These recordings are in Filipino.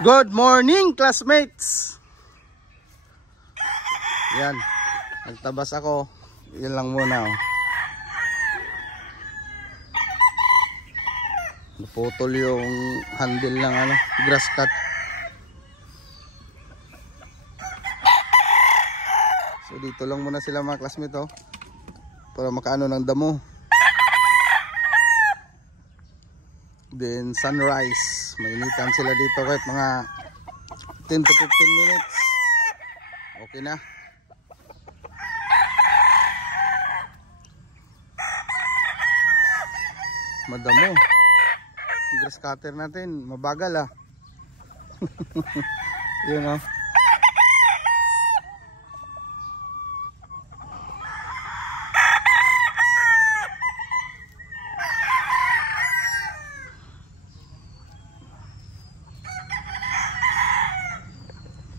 Good morning, classmates! Yan, nagtabas ako. Yan lang muna. Oh. Naputol yung handle ng grass cut. So dito lang muna sila mga classmates, oh, para makaano ng damo. Then sunrise, mainitan sila dito kahit mga 10 to 15 minutes. Okay na. Madamo. Grass cutter natin, mabagal ah. Yun oh.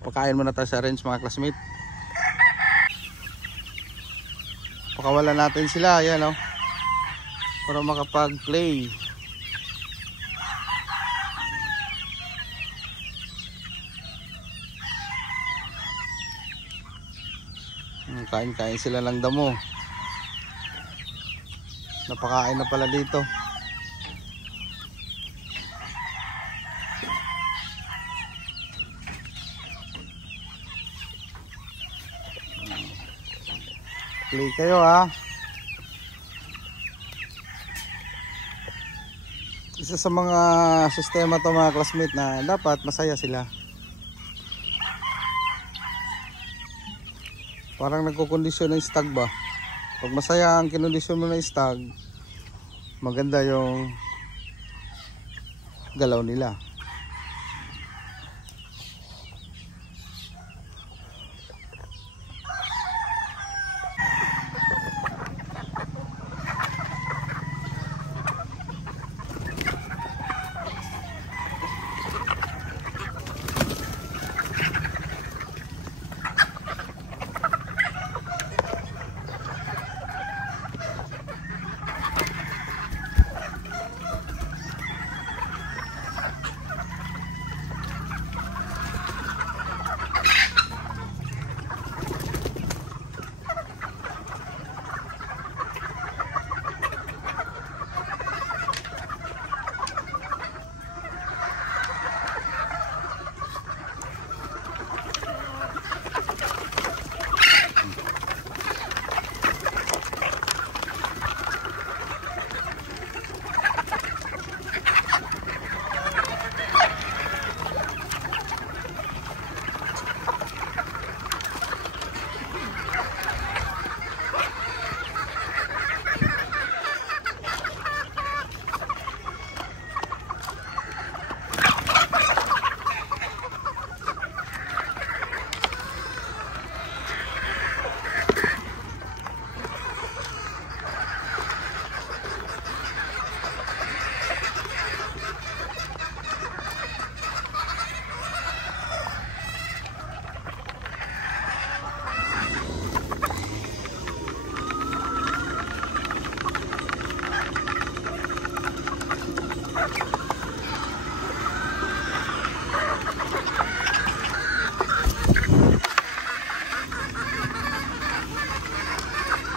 Pakain muna tayo sa range mga classmate. Pakawalan natin sila, yan oh, para makapag-play. Kain-kain sila lang damo. Napakain na pala dito. Play kayo ha. Isa sa mga sistema to mga classmate na dapat masaya sila. Parang nagkukondisyon ng stag ba? Pag masaya ang kinondisyon mo ng stag, maganda yung galaw nila.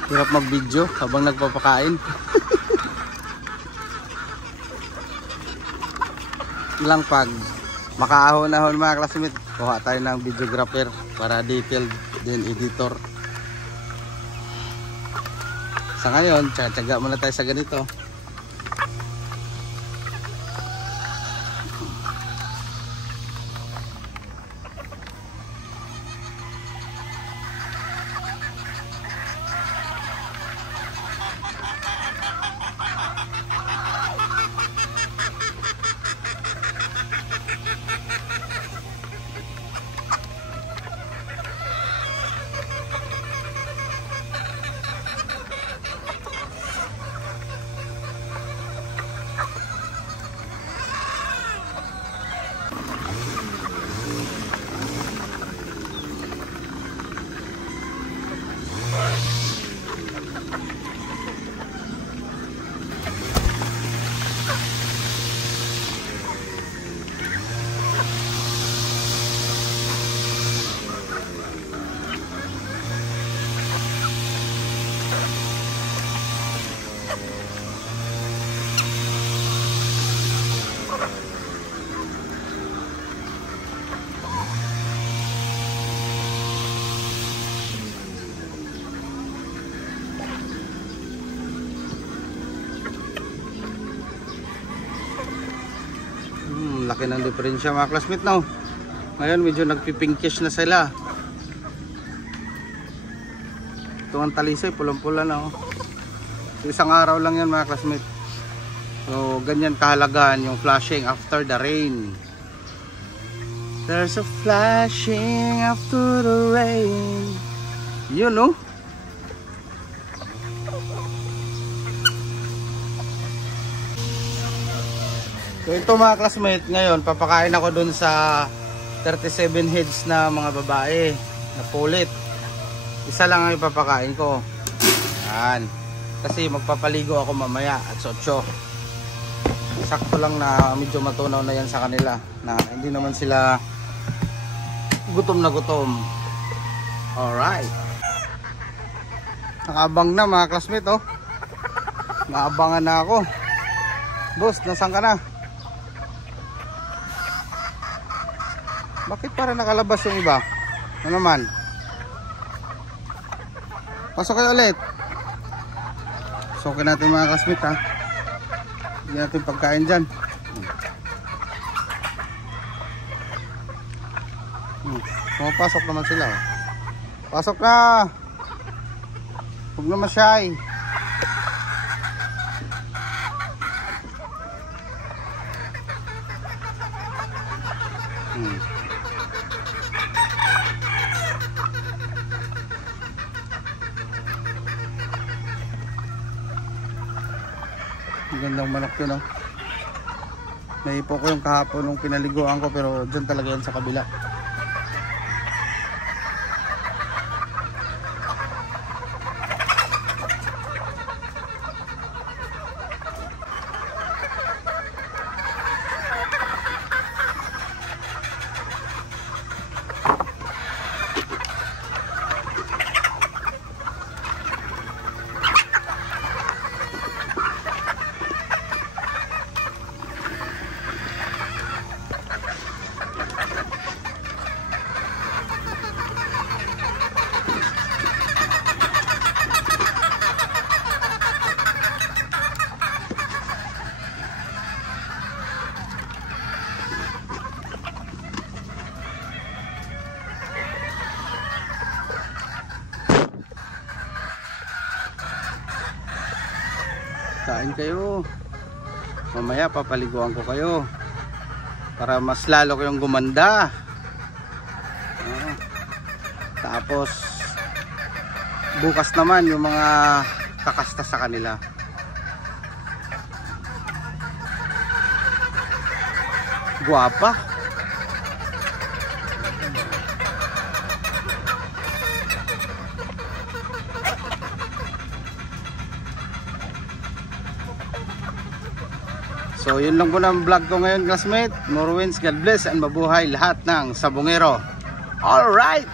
Hirap mag-video habang nagpapakain. Ilang pag makaahon-ahon mga classmate, kuha tayo ng videographer para detailed din editor. Sa ngayon, tsaga muna tayo sa ganito. Laki ng diferensya mga classmate, no? Ngayon medyo nagpipinkish na sila. Ito ang talisay, pulang-pula na, oh. Isang araw lang yan mga classmate. So ganyan kahalagaan yung flashing after the rain. There's a flashing after the rain. Yun, no? So ito mga classmate, ngayon papakain ako dun sa 37 heads na mga babae na pulit. Isa lang ang ipapakain ko. Yan. Kasi magpapaligo ako mamaya at 8. Sakto lang na medyo matunaw na yan sa kanila, na hindi naman sila gutom na gutom. Alright. Nakabang na mga classmate, oh. Naabangan na ako. Boss, nasaan ka na? Bakit para nakalabas yung iba? Ano naman? Pasok kayo ulit. Pasukin natin mga kasmit, ha. Hindi natin pagkain dyan. Pumapasok naman sila, oh. Pasok na. Huwag na masyay. Gandang manok yun, oh. Naipo ko yung kahapon nung pinaliguan ko, pero dyan talaga yan sa kabila. Kain kayo. Mamaya papaliguan ko kayo para mas lalo kayong gumanda. Tapos bukas naman yung mga kakasta sa kanila. Guwapa. So yun lang po ng vlog ko ngayon, classmate. More winds, God bless, and mabuhay lahat ng sabongero. Alright!